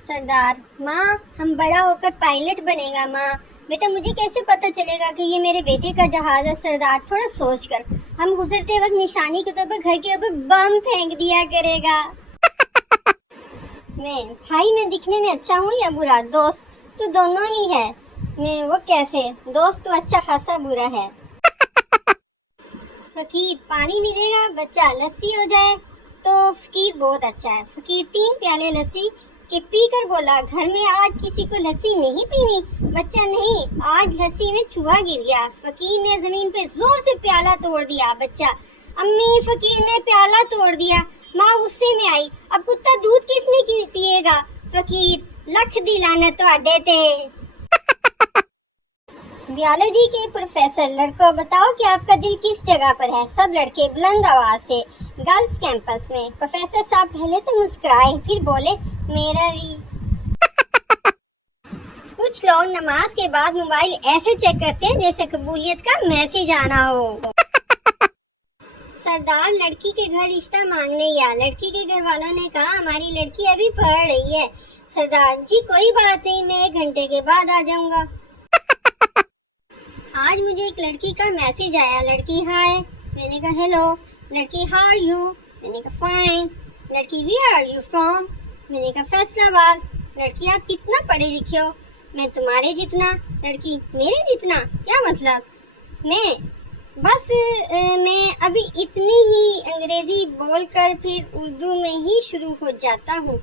सरदार, माँ हम बड़ा होकर पायलट बनेगा माँ। बेटा मुझे कैसे पता चलेगा कि ये मेरे बेटे का जहाज है सरदार, थोड़ा सोच कर। हम गुजरते वक्त निशानी के तौर पर घर के ऊपर बम फेंक दिया करेगा। मैं दिखने में अच्छा हूँ या बुरा? दोस्त तो दोनों ही है। मैं वो कैसे? दोस्त तो अच्छा खासा बुरा है। फकीर, पानी मिलेगा बच्चा लस्सी हो जाए तो फकीर बहुत अच्छा है। फकीर 3 प्याले लस्सी के पीकर बोला, घर में आज किसी को लस्सी नहीं पीनी? बच्चा, नहीं, आज लस्सी में चूहा गिर गया। फकीर ने जमीन पे जोर से प्याला तोड़ दिया। बच्चा, अम्मी फकीर ने प्याला तोड़ दिया। माँ गुस्से में आई, अब कुत्ता दूध किसमें पिएगा? फकीर, लख दी लानत तुहाडे ते। बायोलॉजी के प्रोफेसर, लड़कों बताओ कि आपका दिल किस जगह पर है? सब लड़के बुलंद आवाज से। गर्ल्स कैंपस में। प्रोफेसर साहब पहले तो मुस्कुराए, फिर बोले, मेरा भी। कुछ लोग नमाज के बाद मोबाइल ऐसे चेक करते हैं जैसे कबूलियत का मैसेज आना हो। सरदार, लड़की के घर रिश्ता मांगने गया। लड़की के घर वालों ने कहा, हमारी लड़की अभी पढ़ रही है। सरदार जी, कोई बात नहीं, मैं 1 घंटे के बाद आ जाऊंगा। आज मुझे एक लड़की का मैसेज आया। लड़की, हाय। मैंने कहा हेलो। लड़की, हाउ आर यू? मैंने कहा फाइन। लड़की, वेयर आर यू फ्रॉम? मैंने कहा फैसलाबाद। लड़की, आप कितना पढ़े लिखे हो? मैं तुम्हारे जितना। लड़की, मेरे जितना? क्या मतलब? मैं बस मैं अभी इतनी ही अंग्रेजी बोलकर फिर उर्दू में ही शुरू हो जाता हूँ।